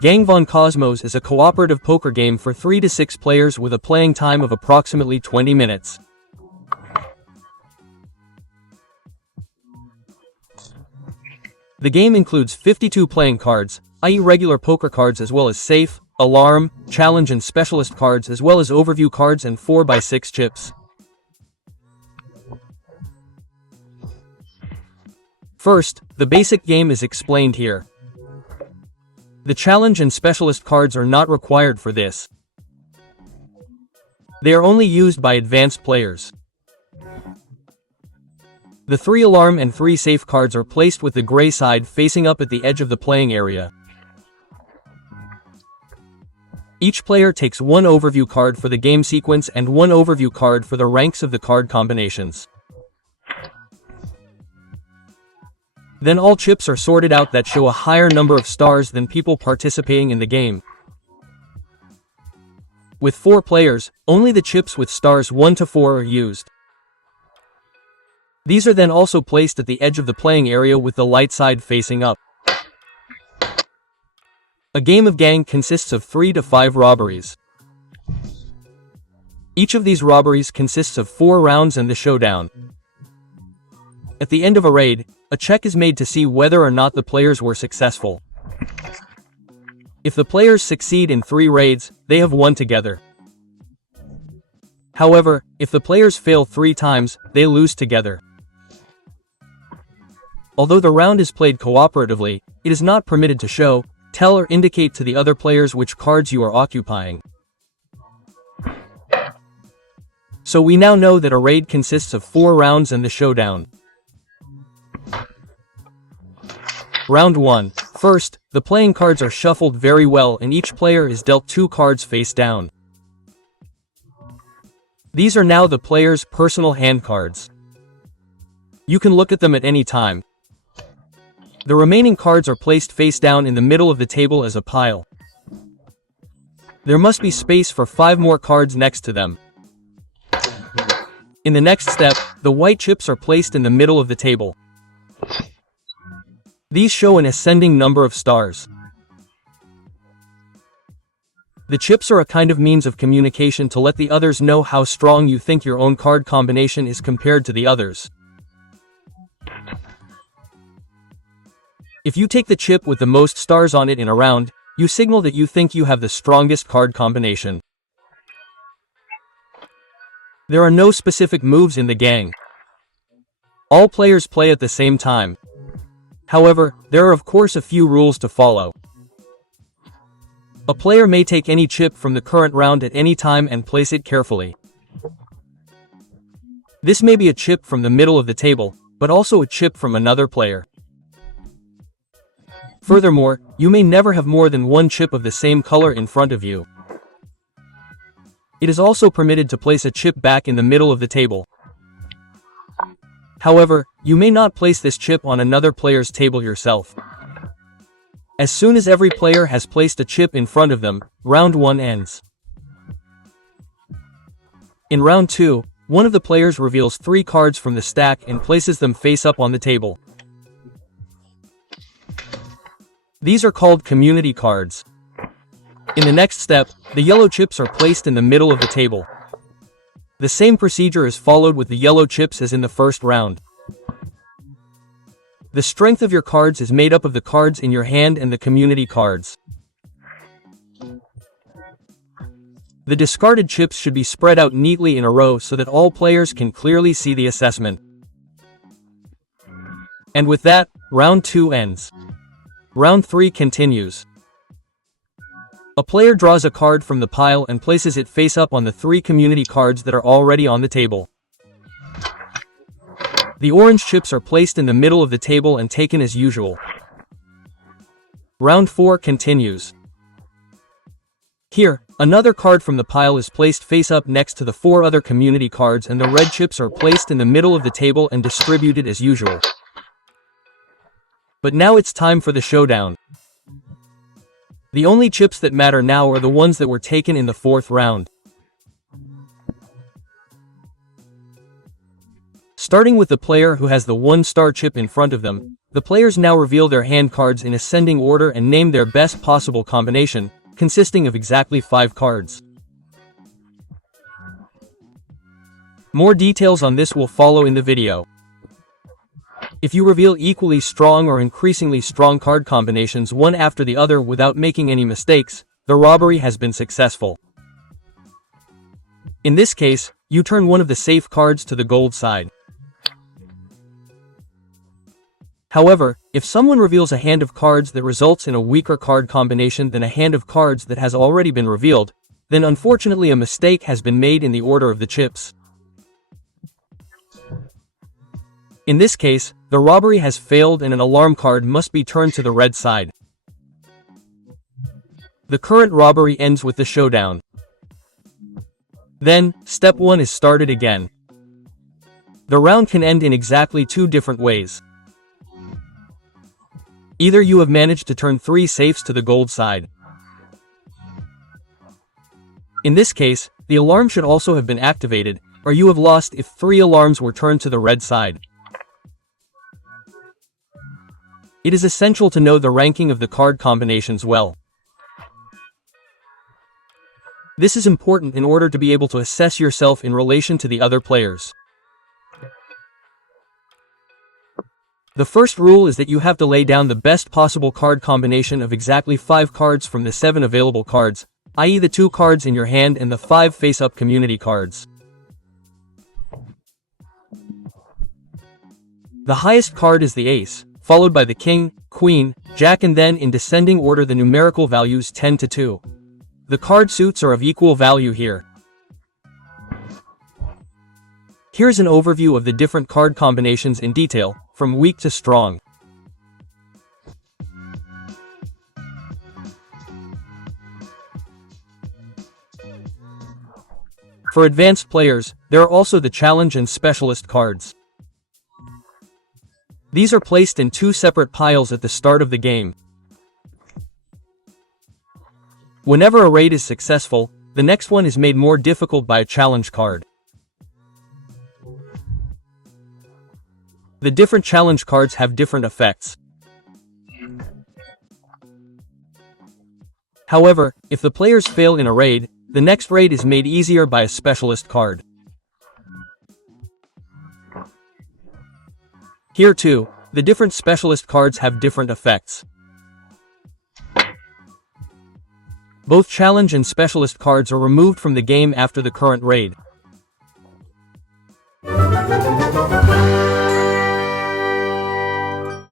Gang von Cosmos is a cooperative poker game for 3 to 6 players with a playing time of approximately 20 minutes. The game includes 52 playing cards, i.e. regular poker cards, as well as safe, alarm, challenge and specialist cards, as well as overview cards and 4x6 chips. First, the basic game is explained here. The challenge and specialist cards are not required for this. They are only used by advanced players. The 3 alarm and 3 safe cards are placed with the gray side facing up at the edge of the playing area. Each player takes 1 overview card for the game sequence and 1 overview card for the ranks of the card combinations. Then all chips are sorted out that show a higher number of stars than people participating in the game. With 4 players, only the chips with stars 1 to 4 are used. These are then also placed at the edge of the playing area with the light side facing up. A game of Gang consists of 3 to 5 robberies. Each of these robberies consists of 4 rounds and the showdown. At the end of a raid, a check is made to see whether or not the players were successful. If the players succeed in 3 raids, they have won together. However, if the players fail 3 times, they lose together. Although the round is played cooperatively, it is not permitted to show, tell or indicate to the other players which cards you are occupying. So we now know that a raid consists of 4 rounds and the showdown. Round 1. First, the playing cards are shuffled very well and each player is dealt 2 cards face down. These are now the player's personal hand cards. You can look at them at any time. The remaining cards are placed face down in the middle of the table as a pile. There must be space for 5 more cards next to them. In the next step, the white chips are placed in the middle of the table. These show an ascending number of stars. The chips are a kind of means of communication to let the others know how strong you think your own card combination is compared to the others. If you take the chip with the most stars on it in a round, you signal that you think you have the strongest card combination. There are no specific moves in the gang. All players play at the same time. However, there are of course a few rules to follow. A player may take any chip from the current round at any time and place it carefully. This may be a chip from the middle of the table, but also a chip from another player. Furthermore, you may never have more than 1 chip of the same color in front of you. It is also permitted to place a chip back in the middle of the table. However, you may not place this chip on another player's table yourself. As soon as every player has placed a chip in front of them, round 1 ends. In round 2, one of the players reveals 3 cards from the stack and places them face up on the table. These are called community cards. In the next step, the yellow chips are placed in the middle of the table. The same procedure is followed with the yellow chips as in the first round. The strength of your cards is made up of the cards in your hand and the community cards. The discarded chips should be spread out neatly in a row so that all players can clearly see the assessment. And with that, round 2 ends. Round 3 continues. A player draws a card from the pile and places it face up on the 3 community cards that are already on the table. The orange chips are placed in the middle of the table and taken as usual. Round 4 continues. Here, another card from the pile is placed face up next to the 4 other community cards and the red chips are placed in the middle of the table and distributed as usual. But now it's time for the showdown. The only chips that matter now are the ones that were taken in the 4th round. Starting with the player who has the 1-star chip in front of them, the players now reveal their hand cards in ascending order and name their best possible combination, consisting of exactly 5 cards. More details on this will follow in the video. If you reveal equally strong or increasingly strong card combinations one after the other without making any mistakes, the robbery has been successful. In this case, you turn one of the safe cards to the gold side. However, if someone reveals a hand of cards that results in a weaker card combination than a hand of cards that has already been revealed, then unfortunately a mistake has been made in the order of the chips. In this case, the robbery has failed and an alarm card must be turned to the red side. The current robbery ends with the showdown. Then, step 1 is started again. The round can end in exactly 2 different ways. Either you have managed to turn 3 safes to the gold side. In this case, the alarm should also have been activated, or you have lost if 3 alarms were turned to the red side. It is essential to know the ranking of the card combinations well. This is important in order to be able to assess yourself in relation to the other players. The first rule is that you have to lay down the best possible card combination of exactly 5 cards from the 7 available cards, i.e. the 2 cards in your hand and the 5 face-up community cards. The highest card is the ace, followed by the king, queen, jack, and then in descending order the numerical values 10 to 2. The card suits are of equal value here. Here's an overview of the different card combinations in detail, from weak to strong. For advanced players, there are also the challenge and specialist cards. These are placed in 2 separate piles at the start of the game. Whenever a raid is successful, the next one is made more difficult by a challenge card. The different challenge cards have different effects. However, if the players fail in a raid, the next raid is made easier by a specialist card. Here too, the different specialist cards have different effects. Both challenge and specialist cards are removed from the game after the current raid.